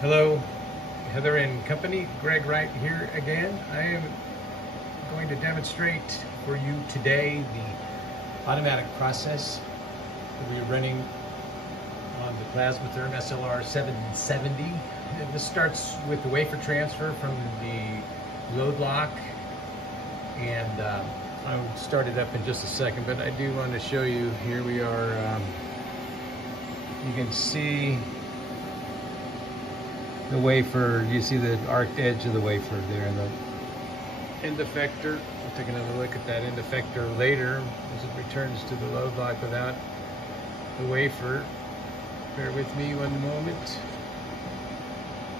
Hello, Heather and Company. Greg Wright here again. I am going to demonstrate for you today the automatic process that we are running on the Plasmatherm SLR 770. And this starts with the wafer transfer from the load lock, and I'll start it up in just a second, but I do want to show you, here we are, you can see the wafer. You see the arced edge of the wafer there in the end effector. We'll take another look at that end effector later as it returns to the load lock without the wafer. Bear with me one moment.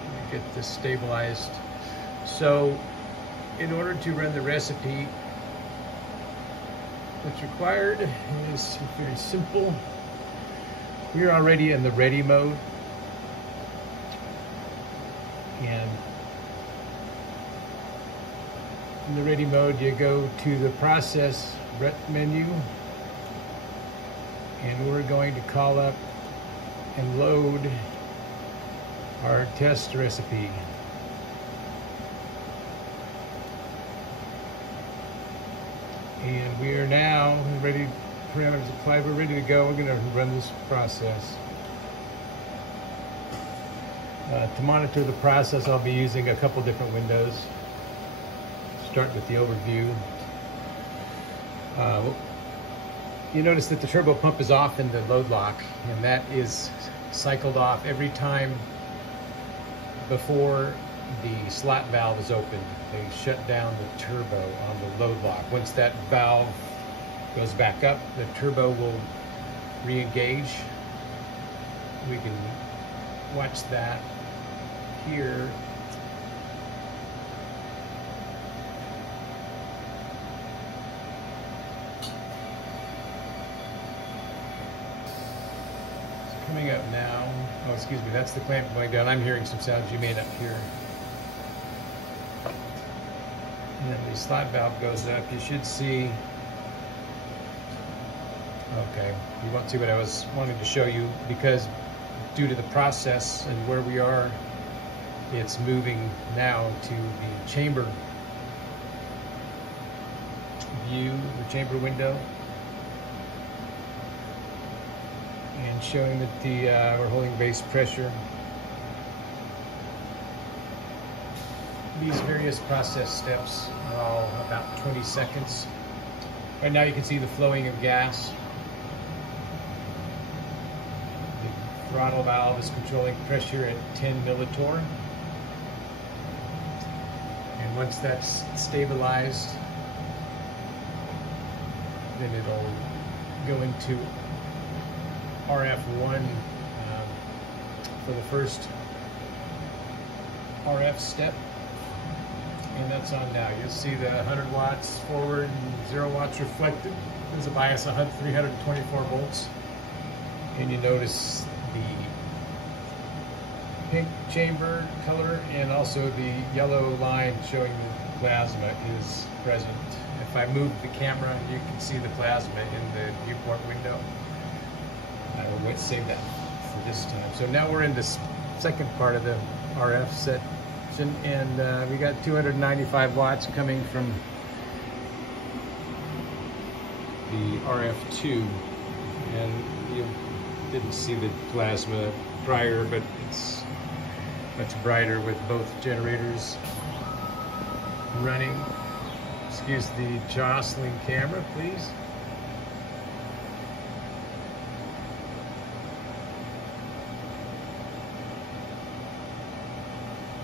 Let me get this stabilized. So in order to run the recipe, what's required is very simple. We're already in the ready mode. And in the ready mode, you go to the process menu, and we're going to call up and load our test recipe. And we are now ready, parameters applied, we're ready to go. We're going to run this process. To monitor the process, I'll be using a couple different windows. Start with the overview. You notice that the turbo pump is off in the load lock, and that is cycled off every time before the slot valve is opened. They shut down the turbo on the load lock. Once that valve goes back up, the turbo will re-engage. We can watch that here. It's coming up now. Oh, excuse me, that's the clamp going down. I'm hearing some sounds you may not hear. And then the slot valve goes up. You should see, okay, you won't see what I was wanting to show you, because due to the process and where we are, it's moving now to the chamber view, the chamber window, and showing that the we're holding base pressure. These various process steps are all about 20 seconds. Right now you can see the flowing of gas. The throttle valve is controlling pressure at 10 millitorr. And once that's stabilized, then it'll go into RF1 for the first RF step. And that's on now. You'll see the 100 watts forward and 0 watts reflected. There's a bias of 324 volts. And you notice the pink chamber color, and also the yellow line showing the plasma is present. If I move the camera, you can see the plasma in the viewport window. I will save that for this time. So now we're in this second part of the RF section, and we got 295 watts coming from the RF2, and you didn't see the plasma prior, but it's much brighter with both generators running. Excuse the jostling camera, please.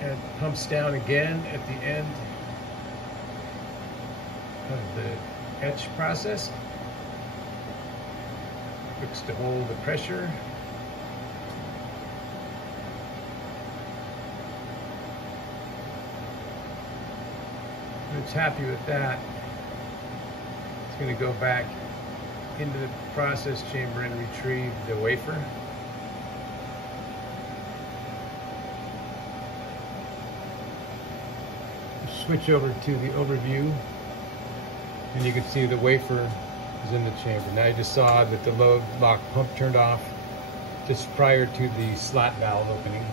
And it pumps down again at the end of the etch process. Looks to hold the pressure. It's happy with that. It's going to go back into the process chamber and retrieve the wafer. Switch over to the overview, and you can see the wafer is in the chamber. Now you just saw that the load lock pump turned off just prior to the slot valve opening.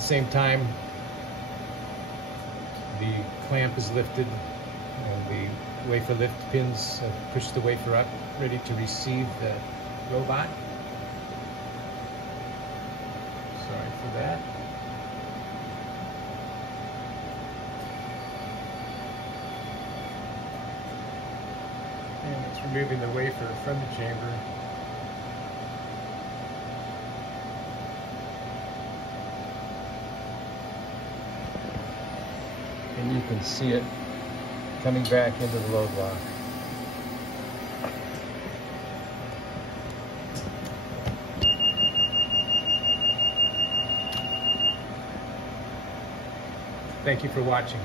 the same time, the clamp is lifted and the wafer lift pins push the wafer up, ready to receive the robot. Sorry for that. And it's removing the wafer from the chamber. And you can see it coming back into the load lock. Thank you for watching.